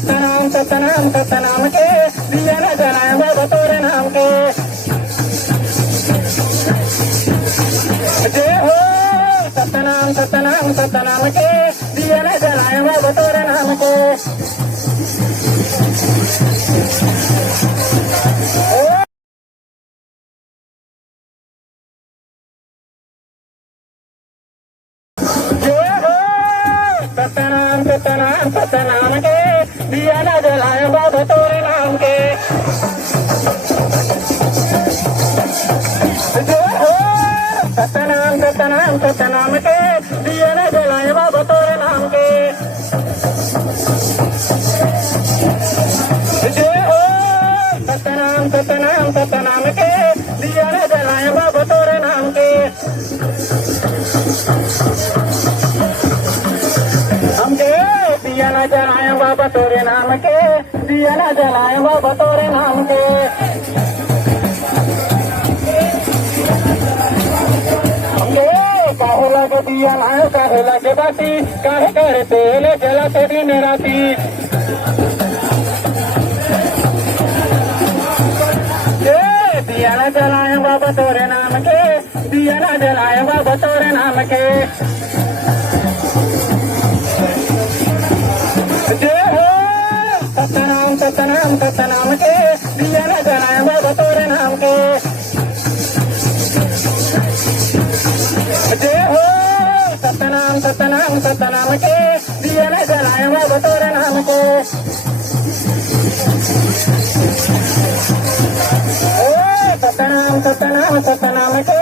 सतनाम सतनाम सतनाम के दिया न जलाए बाबा तोरे नाम के। जय हो सतनाम सतनाम सतनाम के दिया न जलाए बाबा तोरे नाम के। सतनाम सतनाम सतनाम के दिया न जलाए बाबा तोरे नाम के। जय हो सतनाम सतनाम सतनाम के दिया न जलाए बाबा तोरे नाम के। जय हो सतनाम सतनाम सतनाम के दिया न जलाए बाबा तोरे नाम के। दिया न जलाए बाबा तोरे नाम के दिया न जलाए बाबा तोरे नाम के। काहे लगे दिया लाए काहे लगे बाती काहे करे तेल जलाते दिन राती। दिया न जलाए बाबा तोरे नाम के दिया न जलाए बाबा तोरे नाम के। जय हो सतनाम सतनाम सतनाम के दिया न जलाए बाबा तोरे नाम के। जय हो सतनाम सतनाम सतनाम के दिया न जलाए बाबा तोरे नाम के। सतनाम सतनाम सतनाम के